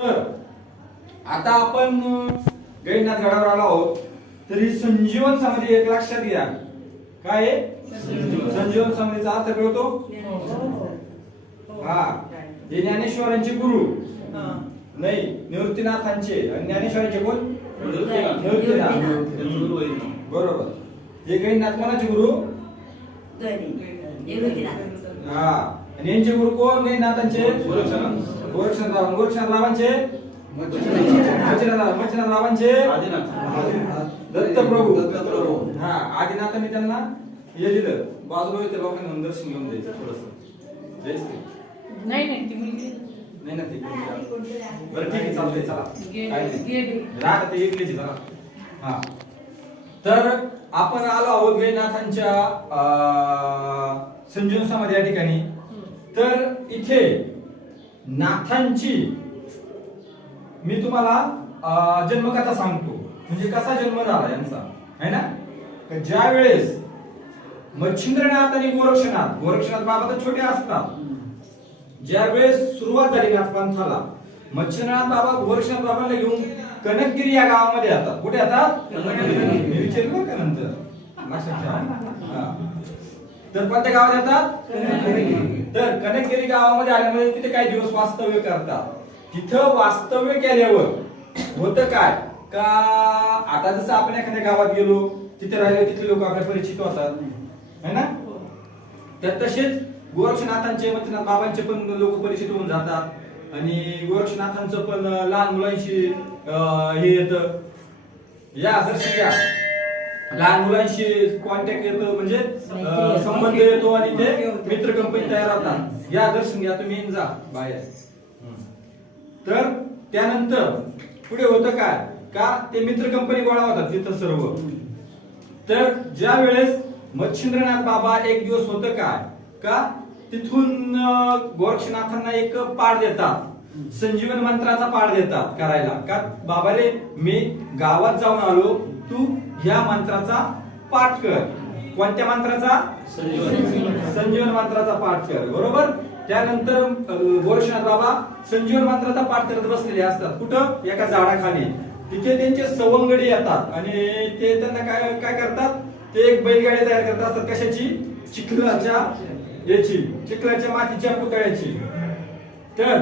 तर आता आपण गैरीनाथ गडावर आलो आहोत. तर ही संजीवन समाधी एक लक्षात घ्या. काय आहे संजीवन समाधीचा अर्थ कळतो? हा, हे ज्ञानेश्वरांचे गुरु नाही, निवृत्तीनाथांचे. आणि ज्ञानेश्वरांचे कोण? निवृत्तीनाथ. बरोबर. हे गैरीनाथ कोणाचे गुरु? हा, आणि यांचे गुरु कोण? गैरीनाथांचे गोरक्षनाथरावांचे मच्छिनाथरावांचे दत्तप्रभू. हा, आदिनाथांनी त्यांना हे दिलं, बाजूला येते लोकांना दर्शन घेऊन द्यायचं थोडस. जय श्री. नाही ती मुलगी नाही ना, ते बरं ठीक आहे, चालतंय, चला काय नाही राहत ते एकलेच चला. हा, तर आपण आलो आहोत गैरीनाथांच्या संजीवन समाधी या ठिकाणी. तर इथे नाथांची मी तुम्हाला जन्मकथा सांगतो, म्हणजे कसा जन्म झाला यांचा, है ना. ज्या वेळेस मच्छिंद्रनाथ आणि गोरक्षनाथ बाबा तर छोटे असतात, ज्या वेळेस सुरुवात झाली नाथपंथाला, मच्छिंद्रनाथ बाबा गोरक्षनाथ बाबांना घेऊन कनकगिरी या गावामध्ये येतात. कुठे येतात? मी विचारलं का नंतर, लक्षात ठेवा. तर कोणत्या गावात येतात? तर कनकगिरी गावामध्ये आल्यामध्ये तिथे काही दिवस वास्तव्य करतात. तिथं वास्तव्य केल्यावर होतं काय का, आता जसं आपण एखाद्या गावात गेलो, तिथे राहिले, तिथले लोक आपल्या परिचित होतात, है ना. तर तसेच गोरक्षनाथांचे मच्छिंद्रनाथ बाबांचे पण लोक परिचित होऊन जातात. आणि गोरक्षनाथांचं पण लहान मुलांशी हे येतं, या दर्शन घ्या, लहान मुलांशी कॉन्टॅक्ट येतो, म्हणजे संबंध येतो आणि ते मित्र कंपनी तयार होतात. या दर्शन घ्या, तुम्ही जा बाहेर. तर त्यानंतर पुढे होतं काय का, ते मित्र कंपनी गोळा होतात तिथं सर्व. तर ज्या वेळेस मच्छिंद्रनाथ बाबा एक दिवस होतं काय का, तिथून गोरक्षनाथांना एक पाठ देतात, संजीवन मंत्राचा पाठ देतात करायला. का बाबा रे, मी गावात जाऊन आलो, तू ह्या मंत्राचा पाठ कर. कोणत्या मंत्राचा? संजीवन मंत्राचा पाठ कर. बरोबर. त्यानंतर गोरक्षनाथ बाबा संजीवन मंत्राचा पाठ करत बसलेले असतात. कुठं? एका झाडाखाली. तिथे त्यांचे सवंगडी येतात आणि ते त्यांना काय काय करतात, ते एक बैलगाडी तयार करत असतात. कशाची? चिखलाच्या याची, चिखलाच्या मातीच्या पुतळ्याची. तर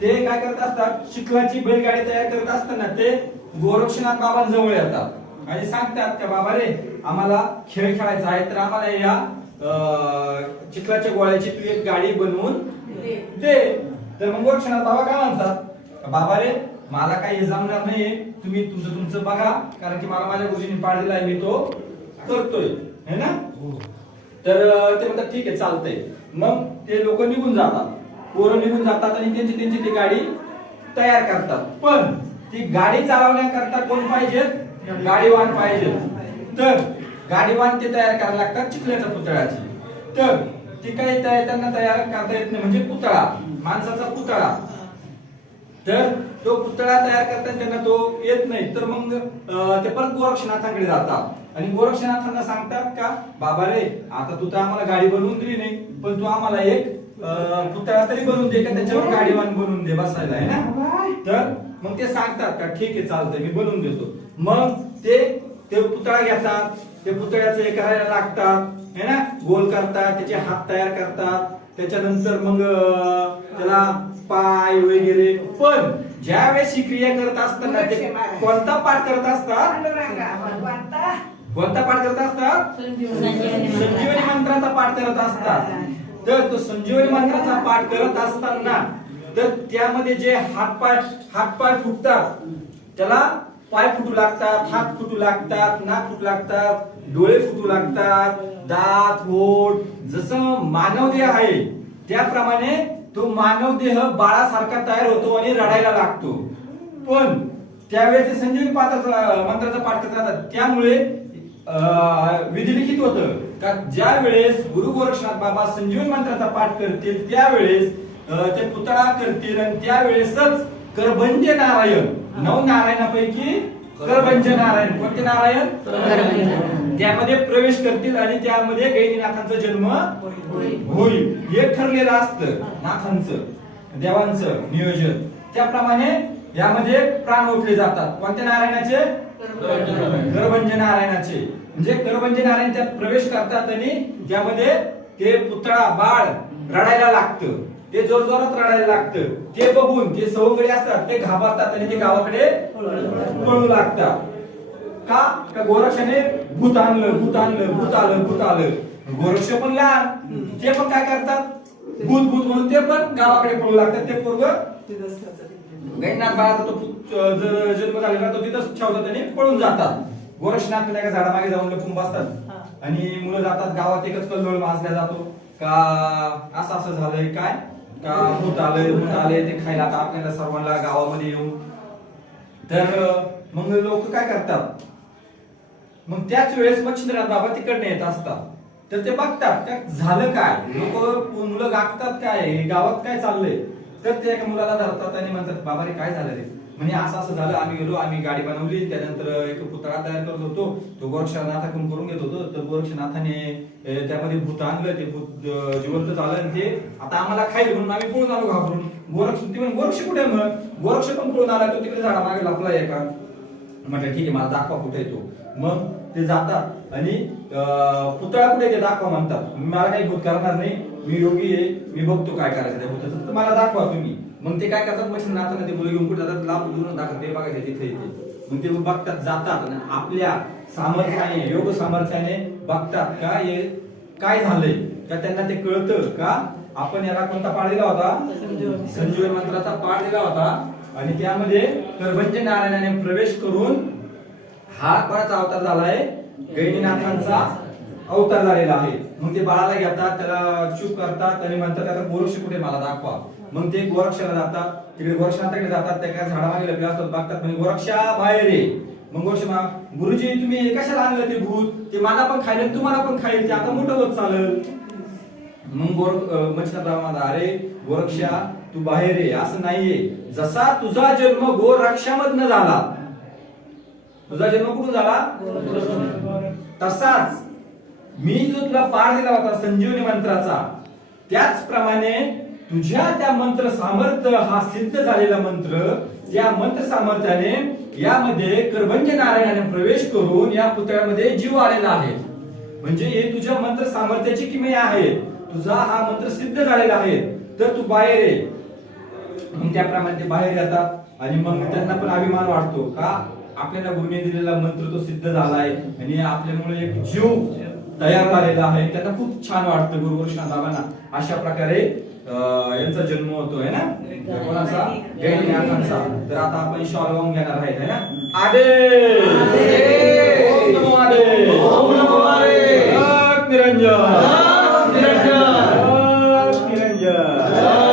ते काय करत असतात, चिखलाची बैलगाडी तयार करत असताना ते गोरक्षनाथ बाबांजवळ येतात आणि सांगतात का बाबा रे, आम्हाला खेळ खेळायचा आहे, तर आम्हाला या चिखलाच्या गोळ्याची तू एक गाडी बनवून दे. तर मग गोरक्षनाथ बाबा काय म्हणतात, बाबा रे, मला काही जमणार नाही, तुम्ही तुमचं बघा, कारण की मला माझ्या गुरुजींनी पाठ दिलाय, मी तो करतोय, है ना. तर ते म्हणतात ठीक आहे, चालतंय. मग ते लोक निघून जातात, पोरं निघून जातात आणि त्यांची ती गाडी तयार करतात. पण ती गाडी चालवण्याकरता कोण पाहिजे? गाडीवान पाहिजे. तर गाडीवान ते तयार करायला लागतात चिखल्याच्या पुतळ्याची. तर ती काही त्यांना तयार करता येत नाही, म्हणजे पुतळा, माणसाचा पुतळा. तर तो पुतळा तयार करताना त्यांना तो येत नाही. तर मग ते परत गोरक्षनाथांकडे जातात आणि गोरक्षनाथांना सांगतात का बाबा रे, आता तू तर आम्हाला गाडी बनवून दिली नाही, पण तू आम्हाला एक पुतळा तरी बनवून दे, का त्याच्यावर गाडीवान बनवून दे बसायला, आहे ना. तर मग ते सांगतात का ठीक आहे, चालतंय, मी बनवून देतो. मग ते पुतळा घेतात, ते पुतळ्याचं हे करायला लागतात, है ना, गोल करतात, त्याचे हात तयार करतात, त्याच्यानंतर मग त्याला पाय वगैरे. पण ज्या वेळेस ही क्रिया करत असताना ते कोणता पाठ करत असतात? कोणता पाठ करत असतात? संजीवनी मंत्राचा पाठ करत असतात. तर तो संजीवनी मंत्राचा पाठ करत असताना तर त्यामध्ये जे हातपाय फुटतात, त्याला पाय फुटू लागतात, हात फुटू लागतात, नाक फुटू लागतात, डोळे फुटू लागतात, दात, ओठ, जसं मानव देह आहे त्याप्रमाणे तो मानव देह बाळासारखा तयार होतो आणि रडायला लागतो. पण त्यावेळेस संजीवनी मंत्राचा पाठ करतात, त्यामुळे विधिलिखित होतं का ज्या वेळेस गुरु गोरक्षनाथ बाबा संजीवनी मंत्राचा पाठ करतील त्यावेळेस ते पुतळा करतील आणि त्यावेळेसच करभंज नारायण, 9 नारायणापैकी करभंज नारायण, कोणते नारायण? त्यामध्ये प्रवेश करतील आणि त्यामध्ये गैरीनाथांचा जन्म होईल. हे ठरलेलं असतं नाथांचं, देवांचं नियोजन. त्याप्रमाणे यामध्ये प्राण ओतले जातात. कोणत्या नारायणाचे? करभंज नारायणाचे. म्हणजे करभंज नारायण त्यात प्रवेश करतात आणि त्यामध्ये ते पुतळा बाळ रडायला लागतं. ते जोर जोरात रडायला लागतं. ते बघून ते सवंगडी असतात ते घाबरतात आणि ते गावाकडे पळू लागतात. का गोरक्षाने भूत आणलं, भूत आणलं, भूत आलं, भूत आलं. गोरक्ष पण लहान, ते पण काय करतात, भूत भूत म्हणून ते पण गावाकडे पळू लागतात. ते पोरग गैनाथ बाळाचा तो जन्म झालेला तो तिथंच ठेवतात आणि पळून जातात. गोरक्षनाथ एका झाडामागे जाऊन लपून बसतात आणि मुलं जातात. गावात एकच कल्लोळ माजला जातो का असं असं झालंय, काय का भूत आलंय, भूत आले ते खायला आता आपल्याला सर्वांना गावामध्ये येऊन. तर मग लोक काय करतात, मग त्याच वेळेस मच्छिंद्रनाथ बाबा तिकडनं येत असतात. तर ते बघतात काय झालं, काय लोक मुलं गागतात, काय गावात काय चाललंय. तर ते एका मुलाला धरतात आणि म्हणतात, बाबा रे काय झालं रे. म्हणजे असं असं झालं, आम्ही गेलो, आम्ही गाडी बनवली, त्यानंतर एक पुतळा तयार करत होतो, तो गोरक्षनाथाकडून करून घेत होतो. तर गोरक्षनाथाने त्यामध्ये भूत आणलं, ते भूत जिवंत झालं आणि ते आता आम्हाला खाईल म्हणून आम्ही पळून आलो घाबरून. गोरक्ष कुठे? मग गोरक्ष पण पळून आला, तो तिकडे झाडामागे लपलाय एका. म्हटलं ठीक आहे, मला दाखवा कुठे येतो. मग ते जातात आणि पुतळा कुठे ते दाखवा म्हणतात. मला काही भूत करणार नाही, मी योगी आहे, मी बघतो काय करायचं त्या भूताचं, तर मला दाखवा तुम्ही. मग ते काय करतात, मच्छिंद्रनाथांना ते मुलं घेऊन कुठे जातात, लांब दुरून दाखवतात, ते बघायचं तिथे येते. मग ते बघतात, जातात आणि आपल्या सामर्थ्याने, योग सामर्थ्याने बघतात का हे काय झालंय, का त्यांना ते कळतं का आपण याला कोणता पाळ दिला होता, संजीवनी मंत्राचा पाळ दिला होता. आणि त्यामध्ये करभंज नारायणाने प्रवेश करून हा कोणाचा अवतार झालाय, गैनीनाथांचा अवतार झालेला आहे. मग ते बाळाला घेतात, त्याला चूप करतात आणि म्हणतात आता गोरक्ष कुठे मला दाखवा. मग ते गोरक्षाला जातात, तिकडे गोरक्षनाथाकडे जातात, त्या काय झाडामागे लपले असतात, बघतात म्हणजे गोरक्षा बाहेर आहे. मग गोरक्ष गुरुजी तुम्ही कशाला आणलं ते भूत, ते मला पण खाईल तुम्हाला पण खाईल, ते आता मोठं होत चालेल. मग मच्छिंद्रनाथ, अरे गोरक्षा तू बाहेर आहे, असं नाहीये. जसा तुझा जन्म गोरक्षामधनं झाला, तुझा जन्म कुठून झाला, तसाच मी जो तुला पाठ दिला होता संजीवनी मंत्राचा, त्याचप्रमाणे तुझ्या त्या मंत्र सामर्थ्य हा सिद्ध झालेला मंत्र, या मंत्र सामर्थ्याने यामध्ये करभंज नारायणाने प्रवेश करून या पुतळ्यामध्ये जीव आलेला आहे. म्हणजे हे तुझ्या मंत्र सामर्थ्याची किमया आहे, तुझा हा मंत्र सिद्ध झालेला आहे, तर तू बाहेर ये. मग त्याप्रमाणे ते बाहेर येतात आणि मग त्यांना पण अभिमान वाटतो का आपल्याला गुरुने दिलेला मंत्र तो सिद्ध झालाय आणि आपल्यामुळे एक जीव तयार झालेला आहे. त्यांना खूप छान वाटतं गुरुकृष्ण बाबांना. अशा प्रकारे यांचा जन्म होतोय ना, कोणाचा, गैनीनाथांचा. तर आता आपण शॉल वाहून घेणार आहेत, है ना. आदे ओम नमो आदे, ओम नमो आदे, निरंजन निरंजन निरंजन.